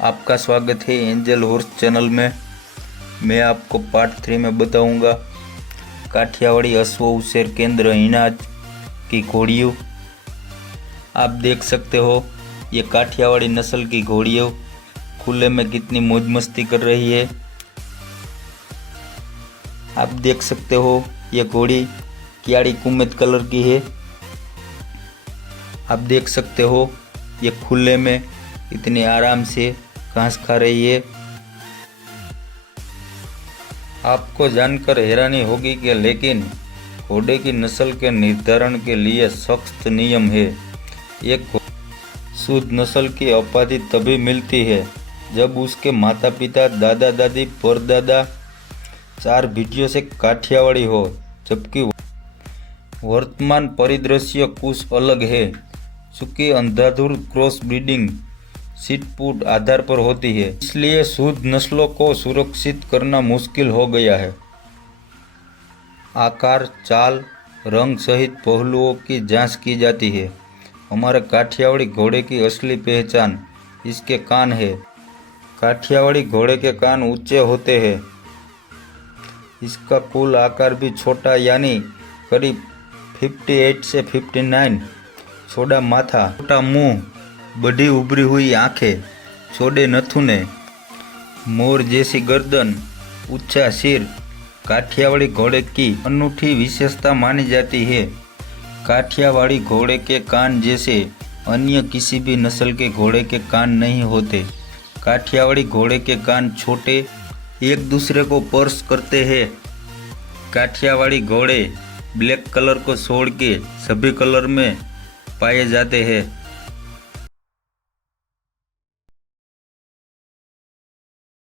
आपका स्वागत है एंजल हॉर्स चैनल में। मैं आपको पार्ट 3 में बताऊंगा काठियावाड़ी अश्व उछेर केंद्र हिनाज की घोड़ियों। आप देख सकते हो ये काठियावाड़ी नस्ल की घोड़ियों खुले में कितनी मौज मस्ती कर रही है। आप देख सकते हो ये घोड़ी कियाड़ी कुमेद कलर की है। आप देख सकते हो ये खुले में इतने आराम से घास खा रही है। आपको जानकर हैरानी होगी कि लेकिन घोड़े की नस्ल के निर्धारण के लिए सख्त नियम है। एक शुद्ध नस्ल की उपाधि तभी मिलती है जब उसके माता पिता, दादा दादी, परदादा 4 पीढ़ियों से काठियावाड़ी हो, जबकि वर्तमान परिदृश्य कुछ अलग है, चूँकि अंधाधुंध क्रॉस ब्रीडिंग सीटपुट आधार पर होती है, इसलिए शुद्ध नस्लों को सुरक्षित करना मुश्किल हो गया है। आकार, चाल, रंग सहित पहलुओं की जांच की जाती है। हमारे काठियावाड़ी घोड़े की असली पहचान इसके कान है। काठियावाड़ी घोड़े के कान ऊंचे होते हैं। इसका कुल आकार भी छोटा यानी करीब 58 से 59। छोटा माथा, छोटा मुंह, बड़ी उभरी हुई आंखें, चौड़े नथुने, मोर जैसी गर्दन, ऊंचा सिर काठियावाड़ी घोड़े की अनूठी विशेषता मानी जाती है। काठियावाड़ी घोड़े के कान जैसे अन्य किसी भी नस्ल के घोड़े के कान नहीं होते। काठियावाड़ी घोड़े के कान छोटे, एक दूसरे को स्पर्श करते हैं। काठियावाड़ी घोड़े ब्लैक कलर को छोड़ के सभी कलर में पाए जाते हैं।